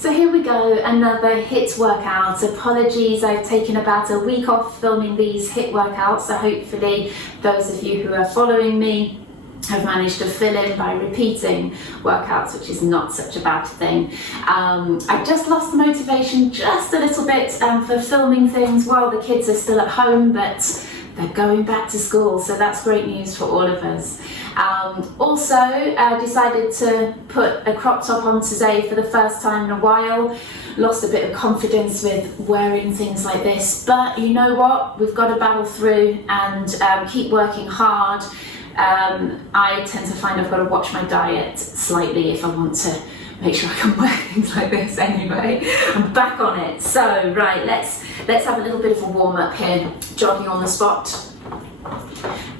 So here we go, another HiiT workout. Apologies, I've taken about a week off filming these HiiT workouts, so hopefully those of you who are following me have managed to fill in by repeating workouts, which is not such a bad thing. I just lost the motivation just a little bit for filming things while the kids are still at home, but they're going back to school, so that's great news for all of us. Also, decided to put a crop top on today for the first time in a while. Lost a bit of confidence with wearing things like this, but you know what? We've got to battle through and keep working hard. I tend to find I've got to watch my diet slightly if I want to make sure I can wear things like this anyway. I'm back on it. So, right, let's have a little bit of a warm-up here, jogging on the spot.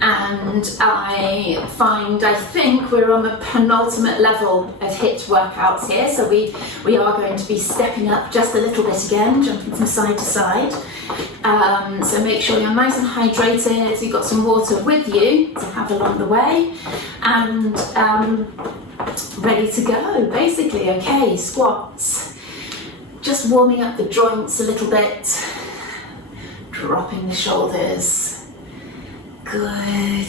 And I think we're on the penultimate level of HiiT workouts here, so we are going to be stepping up just a little bit again, jumping from side to side. So make sure you're nice and hydrated, you've got some water with you to have along the way, and ready to go, basically. Okay, squats. Just warming up the joints a little bit, dropping the shoulders. Good.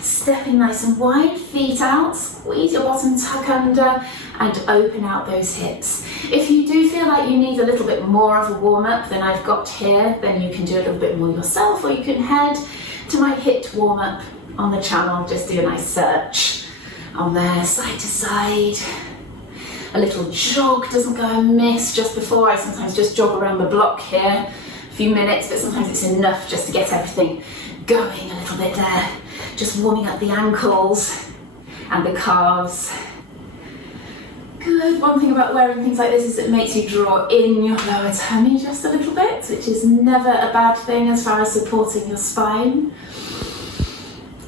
Stepping nice and wide, feet out, squeeze your bottom, tuck under, and open out those hips. If you do feel like you need a little bit more of a warm-up than I've got here, then you can do a little bit more yourself, or you can head to my HiiT warm-up on the channel. Just do a nice search on there, side to side. A little jog doesn't go amiss just before. I sometimes just jog around the block here, a few minutes, but sometimes it's enough just to get everything going a little bit there. Just warming up the ankles and the calves. Good. One thing about wearing things like this is it makes you draw in your lower tummy just a little bit, which is never a bad thing as far as supporting your spine.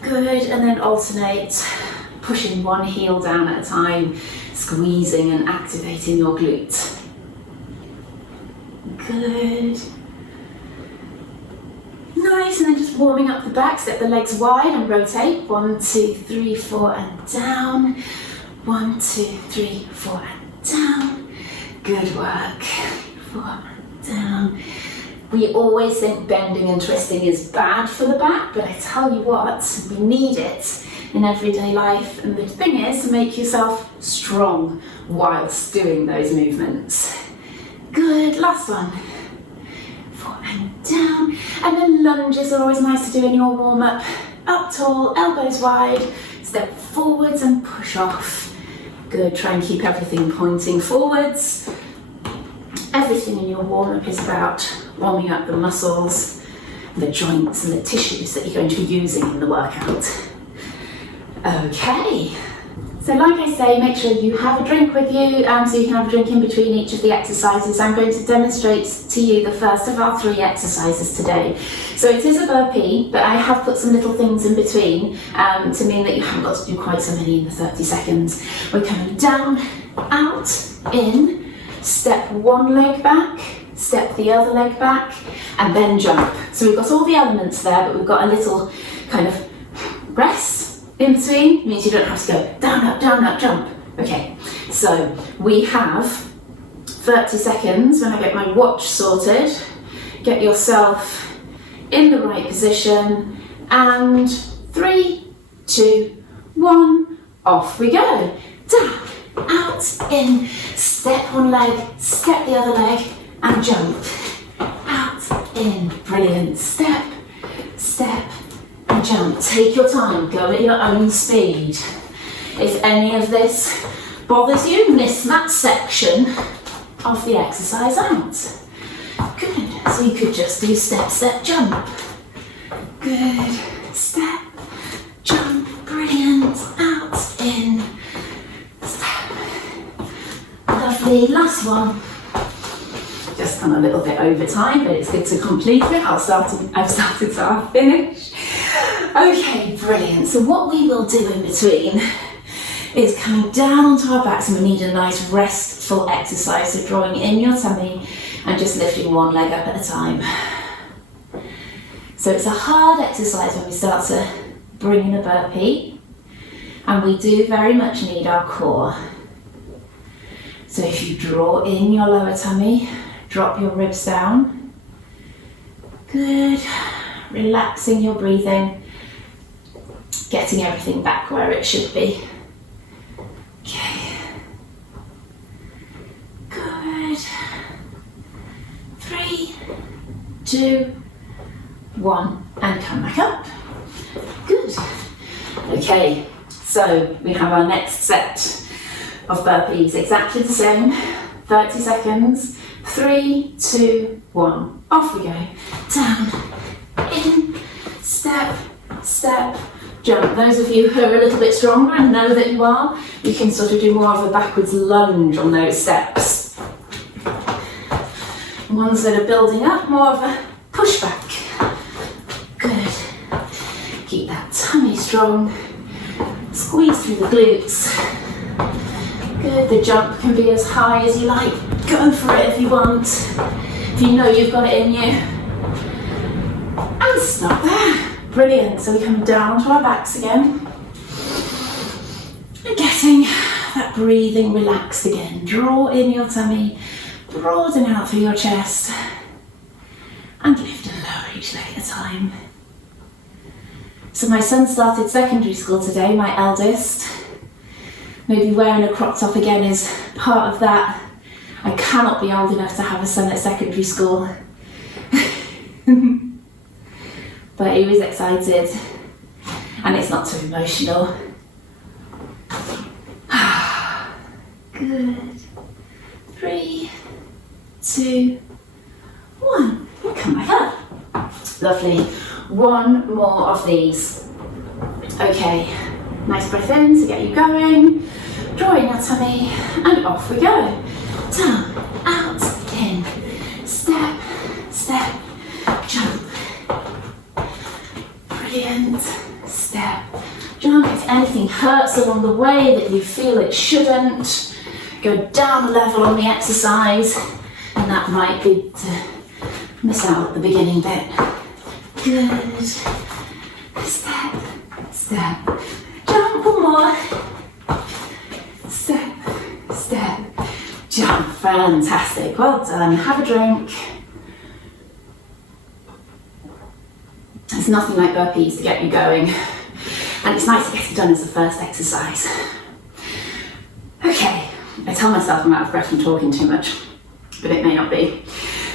Good. And then alternate, pushing one heel down at a time, squeezing and activating your glute. Good. Nice, and then just warming up the back, step the legs wide and rotate. 1, 2, 3, 4, and down. 1, 2, 3, 4, and down. Good work. 4 and down. We always think bending and twisting is bad for the back, but I tell you what, we need it in everyday life. And the thing is to make yourself strong whilst doing those movements. Good, last one. 4 and down. And then lunges are always nice to do in your warm-up. Up tall, elbows wide, step forwards and push off. Good, try and keep everything pointing forwards. Everything in your warm-up is about warming up the muscles, the joints and the tissues that you're going to be using in the workout. Okay. So like I say, make sure you have a drink with you, so you can have a drink in between each of the exercises. I'm going to demonstrate to you the first of our 3 exercises today. So it is a burpee, but I have put some little things in between to mean that you haven't got to do quite so many in the 30 seconds. We're coming down, out, in, step one leg back, step the other leg back, and then jump. So we've got all the elements there, but we've got a little kind of rest in between. Means you don't have to go down, up, jump. Okay, so we have 30 seconds when I get my watch sorted. Get yourself in the right position, and 3, 2, 1, off we go. Down, out, in, step one leg, step the other leg, and jump. Out, in, brilliant. Step, step, and jump. Take your time, go at your own speed. If any of this bothers you, miss that section of the exercise out. Good, so you could just do step, step, jump. Good, step, jump, brilliant, out, in, step. Lovely, last one. Just gone a little bit over time, but it's good to complete it. I've started, so I'll finish. Okay, brilliant. So what we will do in between is coming down onto our backs, and we need a nice restful exercise. So drawing in your tummy and just lifting one leg up at a time. So it's a hard exercise when we start to bring in a burpee, and we do very much need our core. So if you draw in your lower tummy, drop your ribs down. Good. Relaxing your breathing, getting everything back where it should be. Okay. Good. 3, 2, 1, and come back up. Good. Okay, so we have our next set of burpees, exactly the same. 30 seconds. 3, 2, 1. Off we go. Down, in, step, step, jump. Those of you who are a little bit stronger and know that you are, you can sort of do more of a backwards lunge on those steps. Ones that are building up, more of a push back. Good. Keep that tummy strong. Squeeze through the glutes. Good. The jump can be as high as you like. Go for it if you want. If you know you've got it in you. And stop there. Brilliant. So we come down to our backs again. And getting that breathing relaxed again. Draw in your tummy. Broaden out through your chest. And lift and lower each leg at a time. So my son started secondary school today, my eldest. Maybe wearing a crop top again is part of that. I cannot be old enough to have a son at secondary school. But he was excited, and it's not too emotional. Good. 3, 2, 1. And come back up. Lovely. One more of these. Okay. Nice breath in to get you going. Draw in your tummy, and off we go. Down, out, in. Step, step, jump. Brilliant. Step, jump. If anything hurts along the way that you feel it shouldn't, go down a level on the exercise, and that might be to miss out at the beginning bit. Good. Step, step, jump. One more. Step, step, jump. Fantastic. Well done. Have a drink. There's nothing like burpees to get you going, and it's nice to get it done as the first exercise. Okay, I tell myself I'm out of breath from talking too much, but it may not be.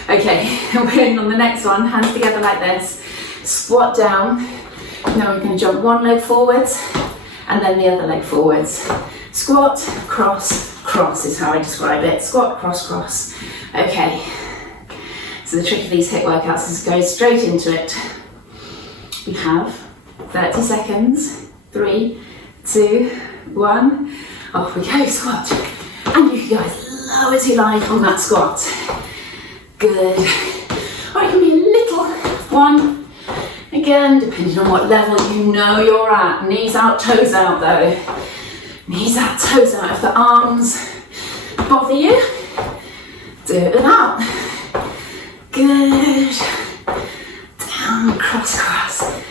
Okay, we're in on the next one. Hands together like this. Squat down. Now we're going to jump one leg forwards and then the other leg forwards. Squat, cross, cross is how I describe it. Squat, cross, cross. Okay, so the trick of these HiiT workouts is to go straight into it. We have 30 seconds. 3, 2, 1. Off we go, squat. And you can go as low as you like on that squat. Good. Or it can be a little one. Again, depending on what level you know you're at. Knees out, toes out though. Knees out, toes out. If the arms bother you, do it without. Good. Down, cross, cross.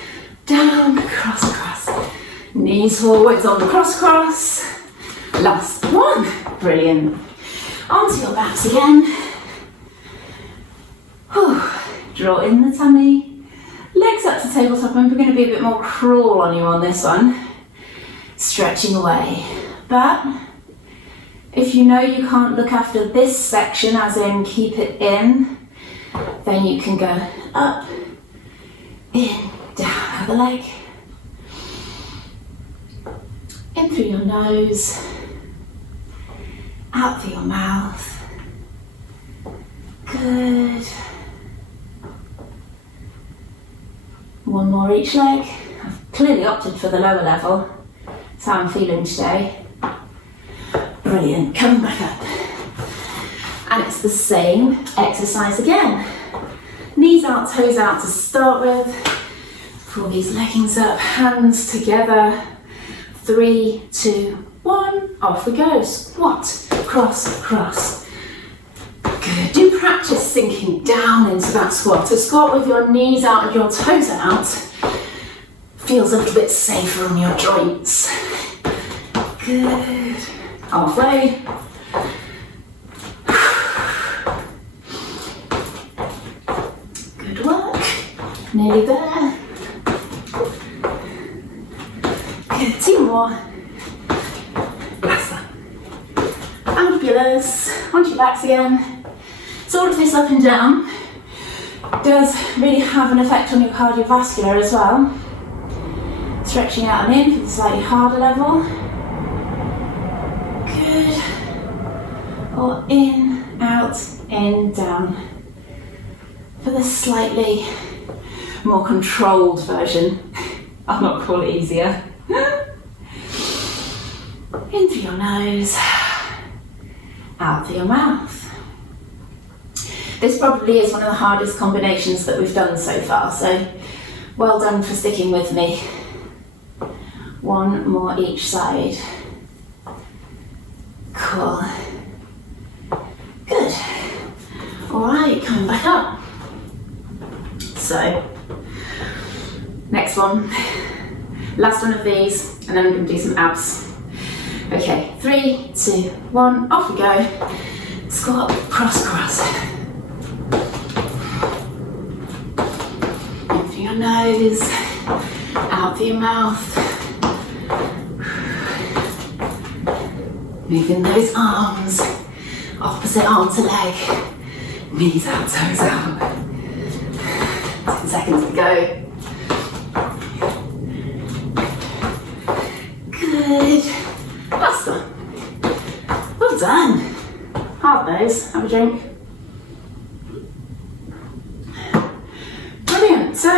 Down, cross, cross. Knees forwards on the cross, cross. Last one. Brilliant. Onto your backs again. Whew. Draw in the tummy. Legs up to tabletop, and we're going to be a bit more crawl on you on this one. Stretching away. But if you know you can't look after this section, as in keep it in, then you can go up, in, down, other leg. In through your nose, out through your mouth. Good. One more each leg. I've clearly opted for the lower level. That's how I'm feeling today. Brilliant. Come back up. And it's the same exercise again. Knees out, toes out to start with. Pull these leggings up, hands together. 3, 2, 1. Off we go. Squat, cross, cross. Good. Do practice sinking down into that squat. A squat with your knees out and your toes out feels a little bit safer on your joints. Good. Halfway. Nearly there. Good, 2 more. Last one. Fabulous. Onto your backs again. So all of this up and down does really have an effect on your cardiovascular as well. Stretching out and in for the slightly harder level. Good. Or in, out, in, down. For the slightly more controlled version. I'll not call it easier. In through your nose, out through your mouth. This probably is one of the hardest combinations that we've done so far, so well done for sticking with me. 1 more each side. Cool. Good. Alright, coming back up. So, next one. Last one of these, and then I'm going to do some abs. Okay, 3, 2, 1, off we go. Squat, cross, cross. In through your nose, out through your mouth. Moving those arms, opposite arm to leg. Knees out, toes out. 10 seconds to go. Good. Last one. Well done. Half those. Have a drink. Brilliant. So,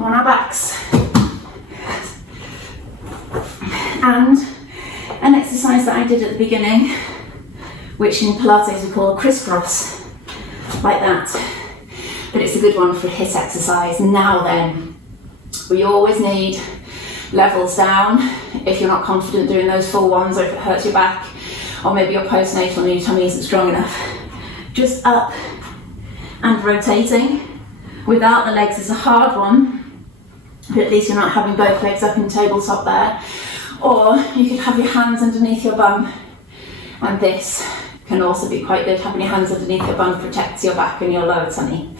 on our backs. And an exercise that I did at the beginning, which in Pilates we call crisscross, like that. But it's a good one for a HiiT exercise. Now then, we always need levels down if you're not confident doing those full ones, or if it hurts your back, or maybe your postnatal and your tummy isn't strong enough. Just up and rotating. Without the legs is a hard one, but at least you're not having both legs up in tabletop there. Or you could have your hands underneath your bum, and this can also be quite good. Having your hands underneath your bum protects your back and your lower tummy.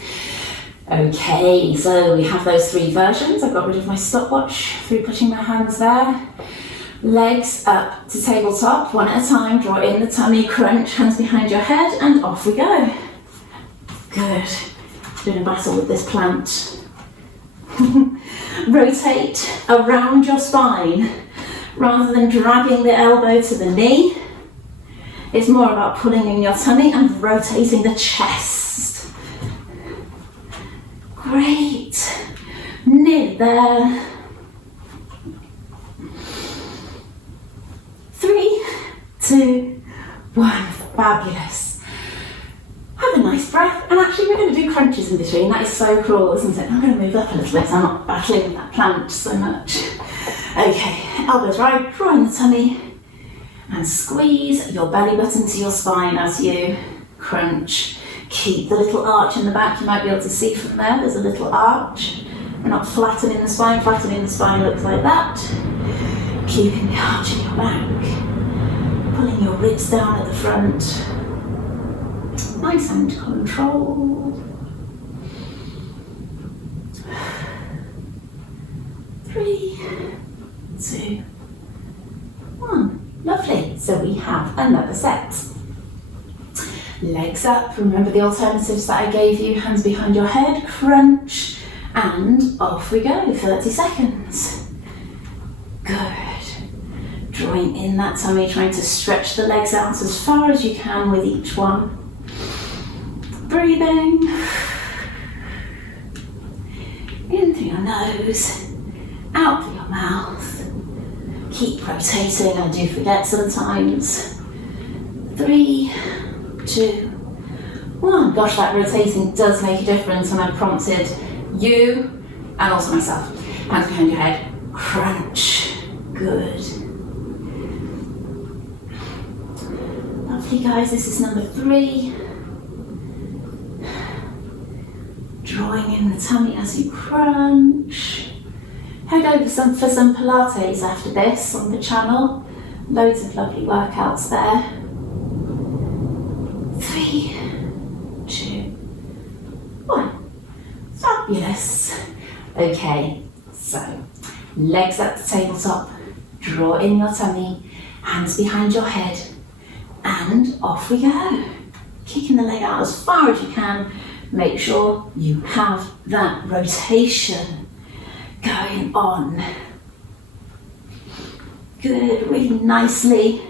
Okay, so we have those 3 versions. I've got rid of my stopwatch through putting my hands there. Legs up to tabletop, 1 at a time. Draw in the tummy, crunch, hands behind your head, and off we go. Good. Doing a battle with this plant. Rotate around your spine. Rather than dragging the elbow to the knee, it's more about pulling in your tummy and rotating the chest. Great. Nearly there. 3, 2, 1. Fabulous. Have a nice breath. And actually we're going to do crunches in between. That is so cool, isn't it? I'm going to move up a little bit so I'm not battling with that plant so much. Okay, elbows right, draw in the tummy, and squeeze your belly button to your spine as you crunch. Keep the little arch in the back. You might be able to see from there, there's a little arch. We're not flattening the spine. Flattening the spine looks like that. Keeping the arch in your back. Pulling your ribs down at the front. Nice and controlled. 3, 2, 1. Lovely. So we have another set. Legs up. Remember the alternatives that I gave you. Hands behind your head, crunch, and off we go. 30 seconds. Good. Drawing in that tummy, trying to stretch the legs out as far as you can with each one. Breathing. In through your nose. Out through your mouth. Keep rotating. I do forget sometimes. 3, 2, 1. Gosh, that rotating does make a difference when I prompted you and also myself. Hands behind your head. Crunch. Good. Lovely, guys. This is number 3. Drawing in the tummy as you crunch. Head over for some Pilates after this on the channel. Loads of lovely workouts there. 3, 2, 1. Fabulous. Okay, so legs at the tabletop, draw in your tummy, hands behind your head, and off we go. Kicking the leg out as far as you can. Make sure you have that rotation going on. Good, really nicely.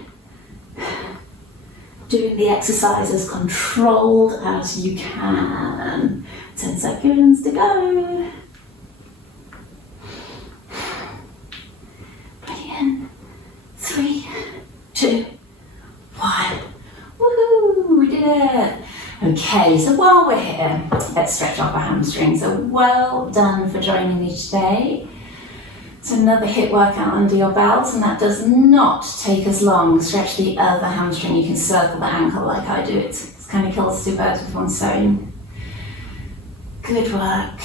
Doing the exercise as controlled as you can. 10 seconds to go. Brilliant. 3, 2, 1. Woohoo, we did it. Okay, so while we're here, let's stretch off our hamstrings. So well done for joining me today. It's another HiiT workout under your belt, and that does not take as long. Stretch the other hamstring. You can circle the ankle like I do. It kind of kills two birds with one stone. Good work.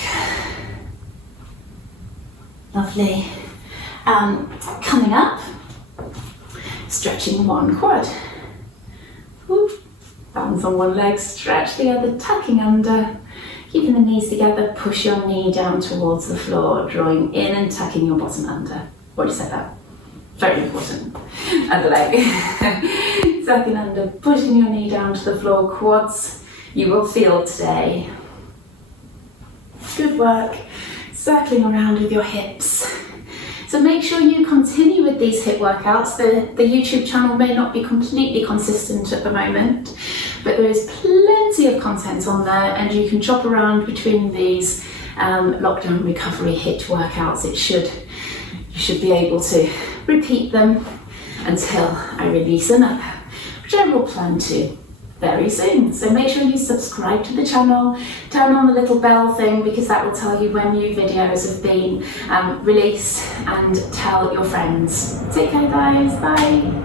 Lovely. Coming up, stretching one quad. Woo. Balance on one leg, stretch the other, tucking under. Keeping the knees together, push your knee down towards the floor, drawing in and tucking your bottom under. Already said that. Very important. Other leg. Tucking under, pushing your knee down to the floor, quads you will feel today. Good work. Circling around with your hips. So make sure you continue with these HiiT workouts. The YouTube channel may not be completely consistent at the moment, but there is plenty of content on there, and you can chop around between these lockdown recovery HiiT workouts. You should be able to repeat them until I release another, which I will plan to very soon. So make sure you subscribe to the channel, turn on the little bell thing, because that will tell you when new videos have been released, and tell your friends. Take care guys, bye.